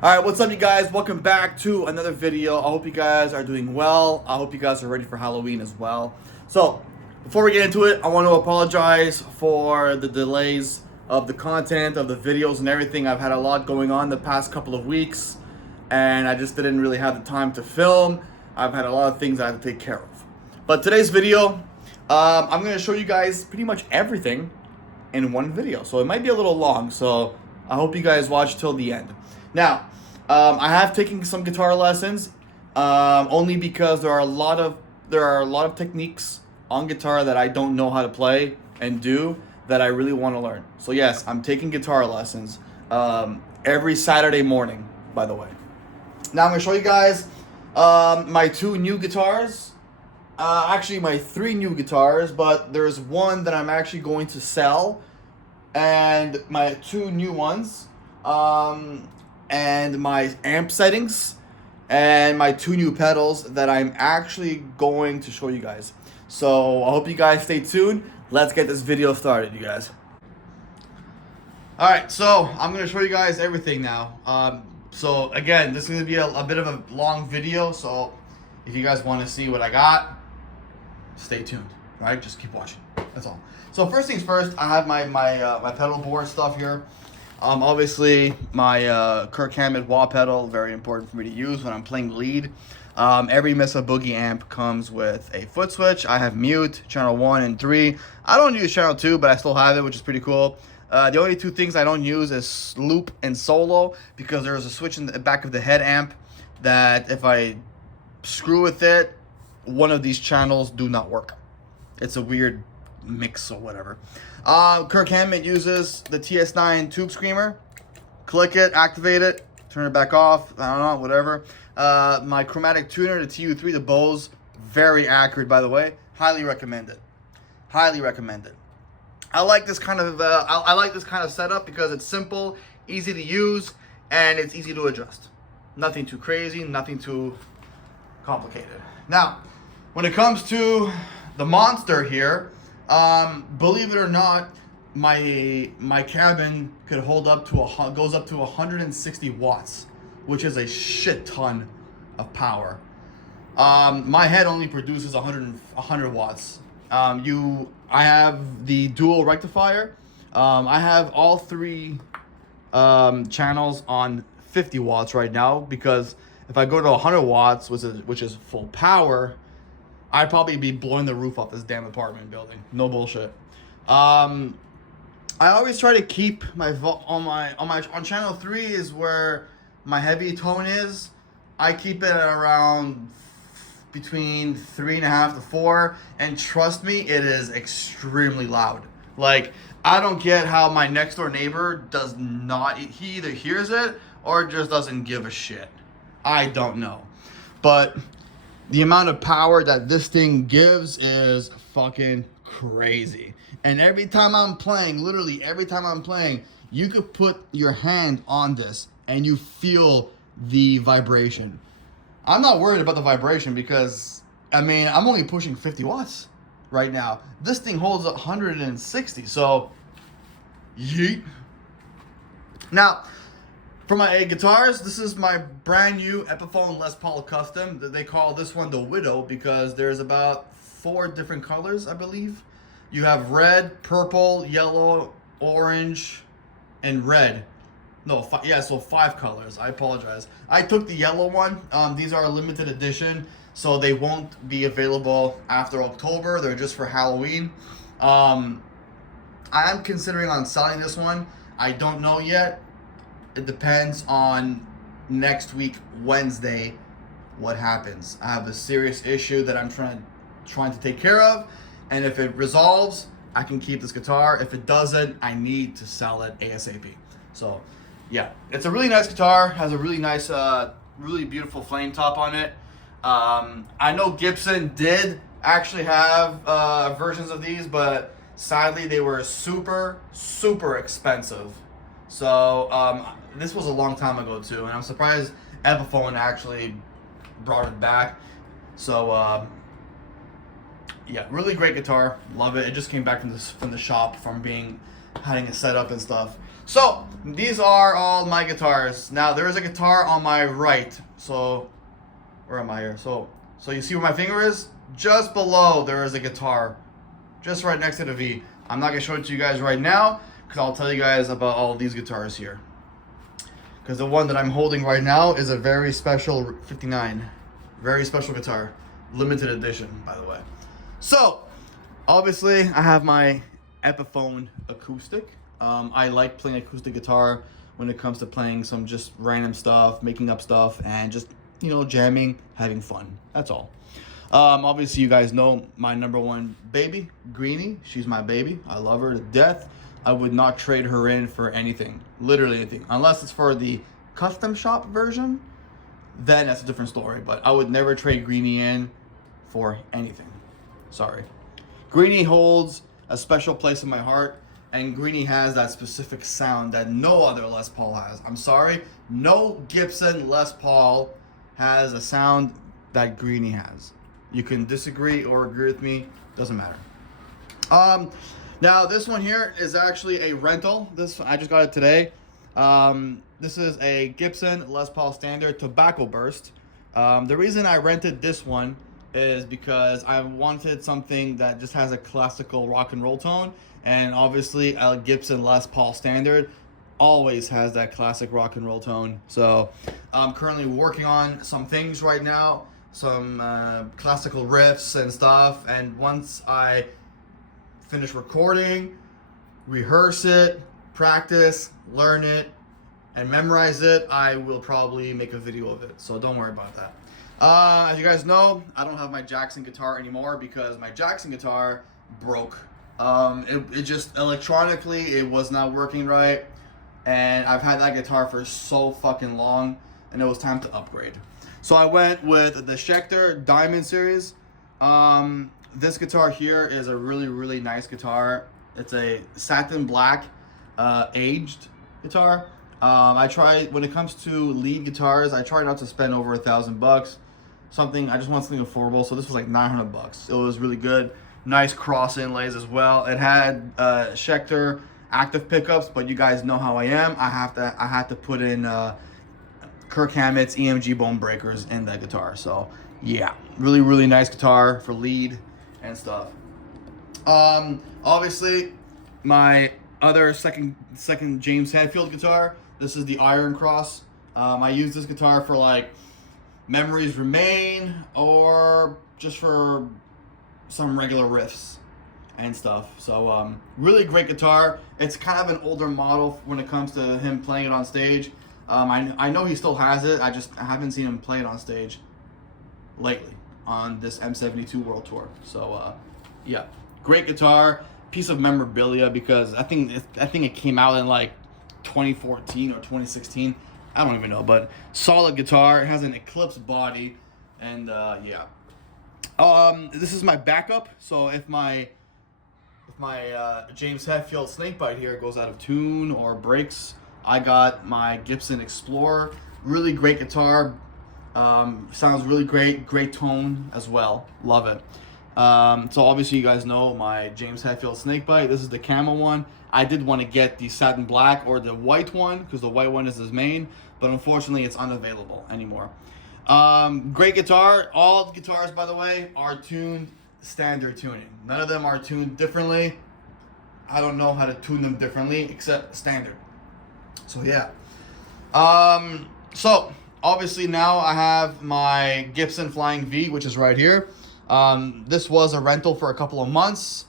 Alright, what's up you guys? Welcome back to another video. I hope you guys are doing well. I hope you guys are ready for Halloween as well. So, before we get into it, I want to apologize for the delays of the content, of the videos and everything. I've had a lot going on the past couple of weeks, and I just didn't really have the time to film. I've had a lot of things I had to take care of. But today's video, I'm going to show you guys pretty much everything in one video. So it might be a little long, so I hope you guys watch till the end. Now, I have taken some guitar lessons, only because there are a lot of techniques on guitar that I don't know how to play and do that I really want to learn. So yes, I'm taking guitar lessons every Saturday morning, by the way. Now I'm going to show you guys my two new guitars. Actually, my three new guitars, but there's one that I'm actually going to sell, and my two new ones, and my amp settings, and my two new pedals that I'm actually going to show you guys. So I hope you guys stay tuned. Let's get this video started, you guys. Alright, so I'm going to show you guys everything now. So again, this is going to be a bit of a long video, so if you guys want to see what I got, stay tuned, right? Just keep watching. That's all. So first things first, I have my pedal board stuff here. Obviously, my Kirk Hammett wah pedal, very important for me to use when I'm playing lead. Every Mesa Boogie amp comes with a foot switch. I have mute, channel 1 and 3. I don't use channel 2, but I still have it, which is pretty cool. The only two things I don't use is loop and solo, because there's a switch in the back of the head amp that if I screw with it, one of these channels do not work. It's a weird mix or whatever. Kirk Hammett uses the TS9 Tube Screamer. Click it, activate it, turn it back off, I don't know, whatever. My chromatic tuner, the TU3, the Bose, very accurate, by the way. Highly recommend it. Highly recommend it. I like this kind of I like this kind of setup because it's simple, easy to use, and it's easy to adjust. Nothing too crazy, nothing too complicated. Now, when it comes to the monster here, believe it or not, my cabin could hold up to goes up to 160 watts, which is a shit ton of power. My head only produces 100 watts. I have the dual rectifier. I have all three channels on 50 watts right now, because if I go to 100 watts, which is full power, I'd probably be blowing the roof off this damn apartment building. No bullshit. I always try to keep my on channel 3 is where my heavy tone is. I keep it at around between 3.5 to 4, and trust me, it is extremely loud. Like, I don't get how my next door neighbor does not. He either hears it or just doesn't give a shit. I don't know, but the amount of power that this thing gives is fucking crazy. And every time I'm playing, literally every time I'm playing, you could put your hand on this and you feel the vibration. I'm not worried about the vibration because, I mean, I'm only pushing 50 watts right now. This thing holds 160, so yeet. Now, for my guitars, this is my brand new Epiphone Les Paul Custom. They call this one the Widow because there's about 4 different colors, I believe. You have red, purple, yellow, orange, and red. No, so 5 colors. I apologize. I took the yellow one. These are a limited edition, so they won't be available after October. They're just for Halloween. I am considering on selling this one. I don't know yet. It depends on next week, Wednesday, what happens. I have a serious issue that I'm trying to take care of, and if it resolves, I can keep this guitar. If it doesn't, I need to sell it ASAP. So, yeah, it's a really nice guitar. Has a really nice, really beautiful flame top on it. I know Gibson did actually have versions of these, but sadly they were super, super expensive. So this was a long time ago too, and I'm surprised Epiphone actually brought it back. So yeah, really great guitar, love it. It just came back from the shop from having it set up and stuff. So these are all my guitars. Now there is a guitar on my right. So where am I here? So you see where my finger is? Just below there is a guitar, just right next to the V. I'm not gonna show it to you guys right now because I'll tell you guys about all these guitars here. Because the one that I'm holding right now is a very special 59, very special guitar, limited edition, by the way. So obviously I have my Epiphone acoustic. I like playing acoustic guitar when it comes to playing some just random stuff, making up stuff, and just, you know, jamming, having fun. That's all. Obviously you guys know my number one baby, Greenie. She's my baby. I love her to death. I would not trade her in for anything, literally anything, unless it's for the custom shop version. Then that's a different story. But I would never trade Greenie in for anything. Sorry. Greenie holds a special place in my heart, and Greenie has that specific sound that no other Les Paul has. I'm sorry, no Gibson Les Paul has a sound that Greenie has. You can disagree or agree with me, doesn't matter. Now this one here is actually a rental. I just got it today. This is a Gibson Les Paul Standard Tobacco Burst. The reason I rented this one is because I wanted something that just has a classical rock and roll tone, and obviously a Gibson Les Paul Standard always has that classic rock and roll tone. So I'm currently working on some things right now, some classical riffs and stuff, and once I finish recording, rehearse it, practice, learn it, and memorize it, I will probably make a video of it, so don't worry about that. As you guys know, I don't have my Jackson guitar anymore because my Jackson guitar broke. It just electronically, it was not working right, and I've had that guitar for so fucking long, and it was time to upgrade. So I went with the Schecter Diamond Series. This guitar here is a really, really nice guitar. It's a satin black, aged guitar. When it comes to lead guitars, I try not to spend over $1,000. I just want something affordable. So this was like $900. It was really good. Nice cross inlays as well. It had Schecter active pickups, but you guys know how I am. I had to put in Kirk Hammett's EMG bone breakers in that guitar. So yeah, really, really nice guitar for lead and stuff. Obviously my other second James Hetfield guitar, this is the Iron Cross. I use this guitar for like Memories Remain, or just for some regular riffs and stuff. So really great guitar. It's kind of an older model when it comes to him playing it on stage. I know he still has it. I haven't seen him play it on stage lately on this M72 World Tour. So yeah, great guitar, piece of memorabilia, because I think it came out in like 2014 or 2016. I don't even know, but solid guitar. It has an Eclipse body, and yeah. This is my backup. So if my James Hetfield Snakebite here goes out of tune or breaks, I got my Gibson Explorer. Really great guitar. Sounds really great tone as well. Love it. So obviously you guys know my James Hetfield Snakebite. This is the camo one. I did want to get the satin black or the white one because the white one is his main, but unfortunately it's unavailable anymore. Great guitar. All guitars, by the way, are tuned standard tuning. None of them are tuned differently. I don't know how to tune them differently except standard. So yeah. So obviously now I have my Gibson Flying V, which is right here. This was a rental for a couple of months.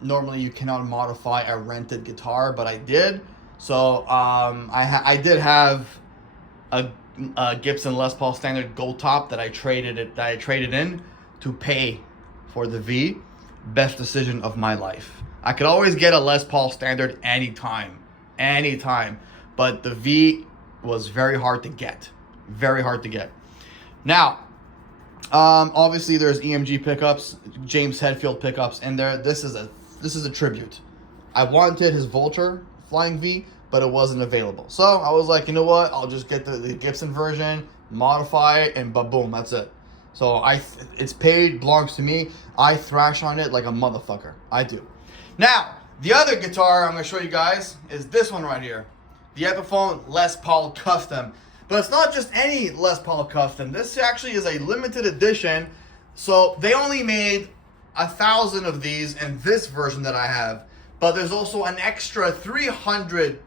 Normally you cannot modify a rented guitar, but I did. So I did have a Gibson Les Paul Standard Gold Top that I traded in to pay for the V. Best decision of my life. I could always get a Les Paul Standard anytime, but the V was very hard to get. Now, obviously there's EMG pickups, James Hetfield pickups, and this is a tribute. I wanted his Vulture Flying V, but it wasn't available. So I was like, you know what? I'll just get the Gibson version, modify it, and boom, that's it. So it's paid, belongs to me. I thrash on it like a motherfucker. I do. Now, The other guitar I'm going to show you guys is this one right here. The Epiphone Les Paul Custom. But it's not just any Les Paul Custom. This actually is a limited edition. So they only made 1,000 of these in this version that I have. But there's also an extra 300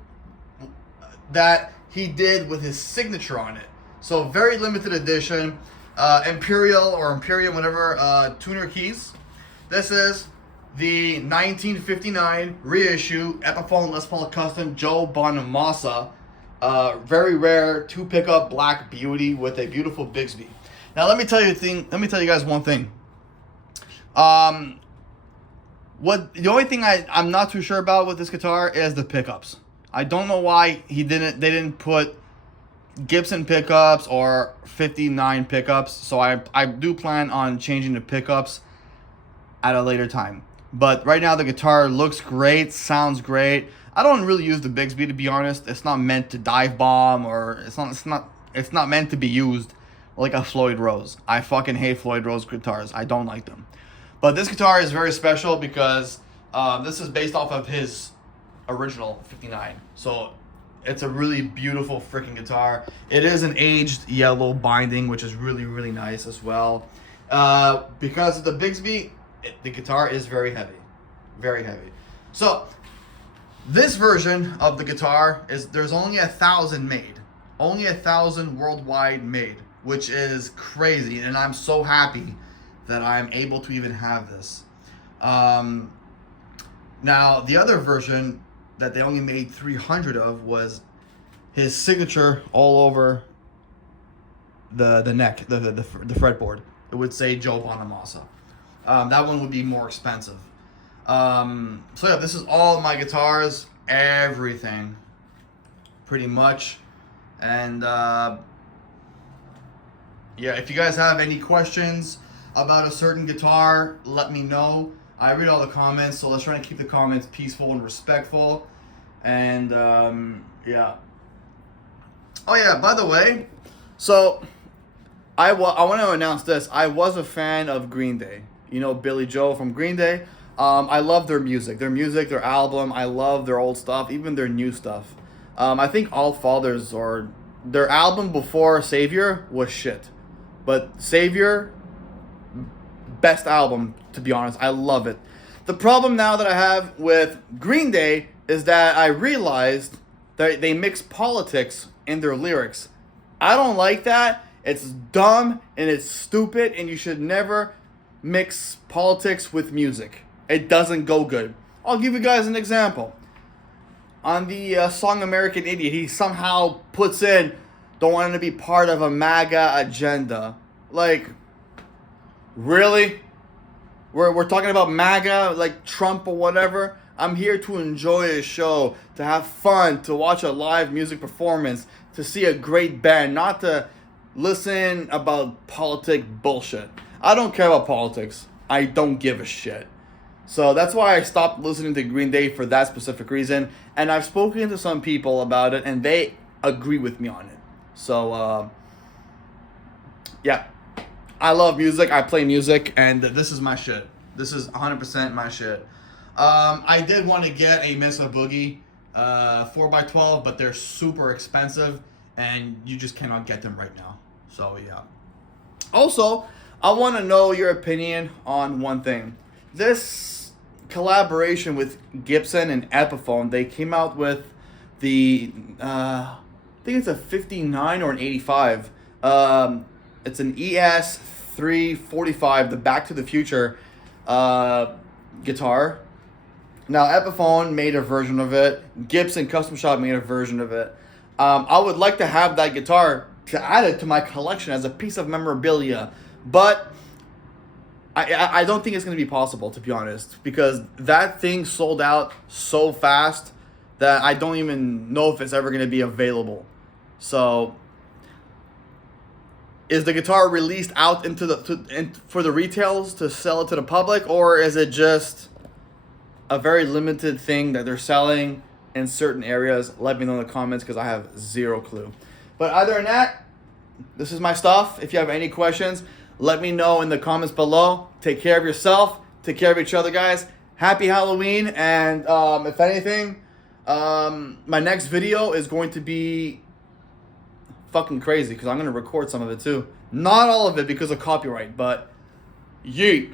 that he did with his signature on it. So very limited edition. Imperial or Imperium, whatever, tuner keys. This is the 1959 reissue Epiphone Les Paul Custom Joe Bonamassa. Very rare 2-pickup black beauty with a beautiful Bigsby. Now let me tell you guys one thing. The only thing I'm not too sure about with this guitar is the pickups. I don't know why they didn't put Gibson pickups or 59 pickups. So I do plan on changing the pickups at a later time. But right now the guitar looks great, sounds great. I don't really use the Bigsby, to be honest. It's not meant to dive bomb, or it's not meant to be used like a Floyd Rose. I fucking hate Floyd Rose guitars. I don't like them. But this guitar is very special because this is based off of his original 59. So it's a really beautiful freaking guitar. It is an aged yellow binding, which is really, really nice as well. Because of the Bigsby, the guitar is very heavy. Very heavy. So this version of the guitar there's only 1,000 made. Only 1,000 worldwide made, which is crazy. And I'm so happy that I'm able to even have this. Now, the other version that they only made 300 of was his signature all over the neck, the fretboard. It would say Joe Bonamassa. That one would be more expensive. So yeah, this is all my guitars, everything, pretty much. And yeah, if you guys have any questions about a certain guitar, let me know. I read all the comments, so let's try to keep the comments peaceful and respectful. And yeah. Oh yeah, by the way, so I want to announce this. I was a fan of Green Day. You know, Billy Joel from Green Day. I love their music, their album. I love their old stuff, even their new stuff. I think All Fathers, or their album before Savior, was shit. But Savior, best album, to be honest. I love it. The problem now that I have with Green Day is that I realized that they mix politics in their lyrics. I don't like that. It's dumb and it's stupid, and you should never mix politics with music. It doesn't go good. I'll give you guys an example. On the song American Idiot, he somehow puts in, don't want to be part of a MAGA agenda. Like, really? We're talking about MAGA, like Trump or whatever? I'm here to enjoy a show, to have fun, to watch a live music performance, to see a great band, not to listen about politic bullshit. I don't care about politics. I don't give a shit. So that's why I stopped listening to Green Day for that specific reason. And I've spoken to some people about it, and they agree with me on it. So, yeah. I love music. I play music, and this is my shit. This is 100% my shit. I did want to get a Mesa Boogie 4x12, but they're super expensive, and you just cannot get them right now. So, yeah. Also, I want to know your opinion on one thing. This collaboration with Gibson and Epiphone, they came out with the, I think it's a 59 or an 85. It's an ES345, the Back to the Future guitar. Now, Epiphone made a version of it. Gibson Custom Shop made a version of it. I would like to have that guitar to add it to my collection as a piece of memorabilia. But I don't think it's going to be possible, to be honest. Because that thing sold out so fast that I don't even know if it's ever going to be available. So, is the guitar released out for the retails to sell it to the public? Or is it just a very limited thing that they're selling in certain areas? Let me know in the comments, because I have zero clue. But other than that, this is my stuff. If you have any questions, let me know in the comments below. Take care of yourself. Take care of each other, guys. happy Halloween, and if anything, my next video is going to be fucking crazy because I'm gonna record some of it too. Not all of it because of copyright, but yeet.